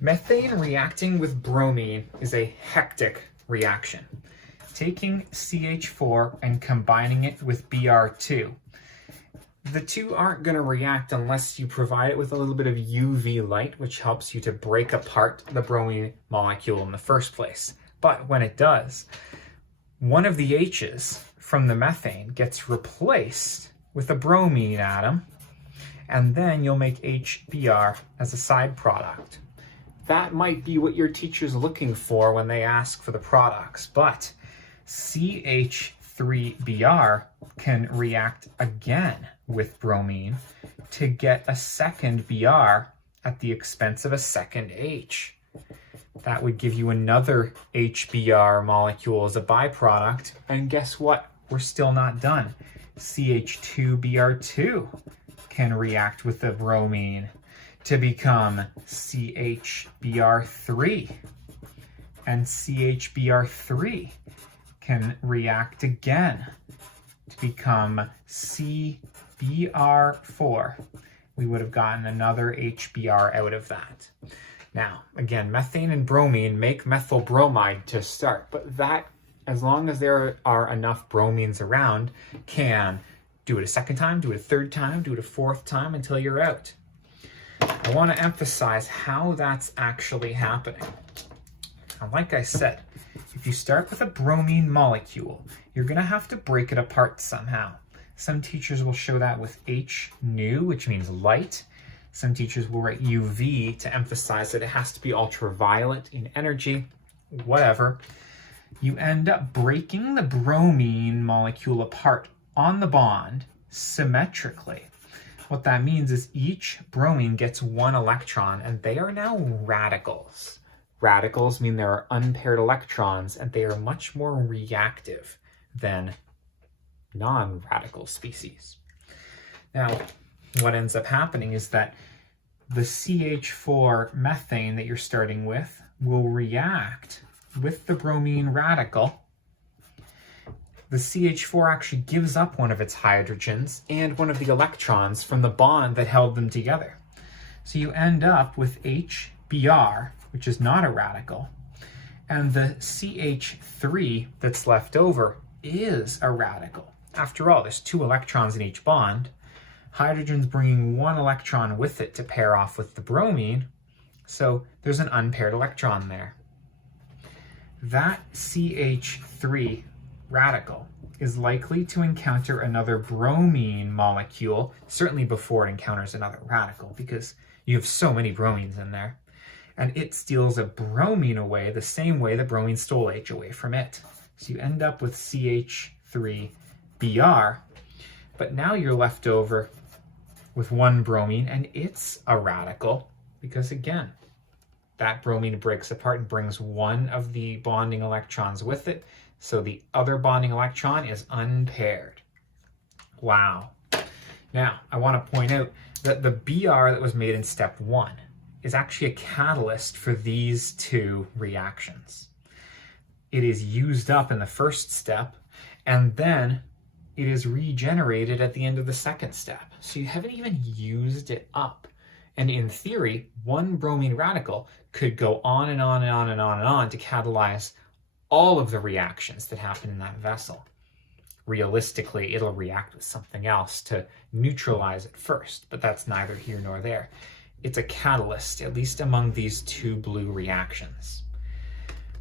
Methane reacting with bromine is a hectic reaction. Taking CH4 and combining it with Br2. The two aren't going to react unless you provide it with a little bit of UV light, which helps you to break apart the bromine molecule in the first place. But when it does, one of the H's from the methane gets replaced with a bromine atom, and then you'll make HBr as a side product. That might be what your teacher's looking for when they ask for the products, but CH3Br can react again with bromine to get a second Br at the expense of a second H. That would give you another HBr molecule as a byproduct, and guess what? We're still not done. CH2Br2 can react with the bromine to become CHBr3, and CHBr3 can react again to become CBr4. We would have gotten another HBr out of that. Now, again, methane and bromine make methyl bromide to start, but that, as long as there are enough bromines around, can do it a second time, do it a third time, do it a fourth time until you're out. I want to emphasize how that's actually happening. Now, like I said, if you start with a bromine molecule, you're going to have to break it apart somehow. Some teachers will show that with H nu, which means light. Some teachers will write UV to emphasize that it has to be ultraviolet in energy, whatever. You end up breaking the bromine molecule apart on the bond symmetrically. What that means is each bromine gets one electron, and they are now radicals. Radicals mean there are unpaired electrons, and they are much more reactive than non-radical species. Now, what ends up happening is that the CH4 methane that you're starting with will react with the bromine radical. The CH4 actually gives up one of its hydrogens and one of the electrons from the bond that held them together. So you end up with HBr, which is not a radical, and the CH3 that's left over is a radical. After all, there's 2 electrons in each bond. Hydrogen's bringing 1 electron with it to pair off with the bromine, so there's an unpaired electron there. That CH3 radical is likely to encounter another bromine molecule, certainly before it encounters another radical, because you have so many bromines in there. And it steals a bromine away the same way the bromine stole H away from it. So you end up with CH3Br, but now you're left over with 1 bromine, and it's a radical, because again, that bromine breaks apart and brings 1 of the bonding electrons with it, so the other bonding electron is unpaired. Wow. Now, I want to point out that the Br that was made in step 1 is actually a catalyst for these 2 reactions. It is used up in the first step, and then it is regenerated at the end of the second step. So you haven't even used it up. And in theory, 1 bromine radical could go on and on and on and on and on to catalyze all of the reactions that happen in that vessel. Realistically, it'll react with something else to neutralize it first, but that's neither here nor there. It's a catalyst, at least among these 2 blue reactions.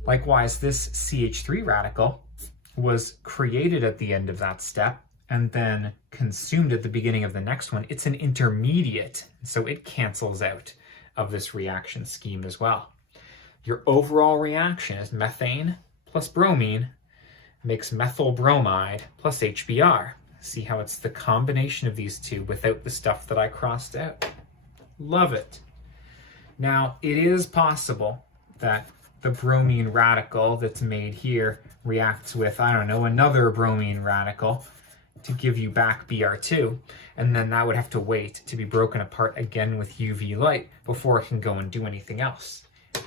Likewise, this CH3 radical was created at the end of that step and then consumed at the beginning of the next one. It's an intermediate, so it cancels out of this reaction scheme as well. Your overall reaction is methane plus bromine makes methyl bromide plus HBr. See how it's the combination of these 2 without the stuff that I crossed out. Love it. Now, it is possible that the bromine radical that's made here reacts with, I don't know, another bromine radical to give you back Br2, and then that would have to wait to be broken apart again with UV light before it can go and do anything else.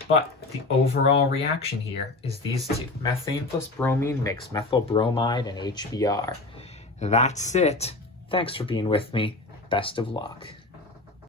But the overall reaction here is these 2. Methane plus bromine makes methyl bromide and HBr. That's it. Thanks for being with me. Best of luck.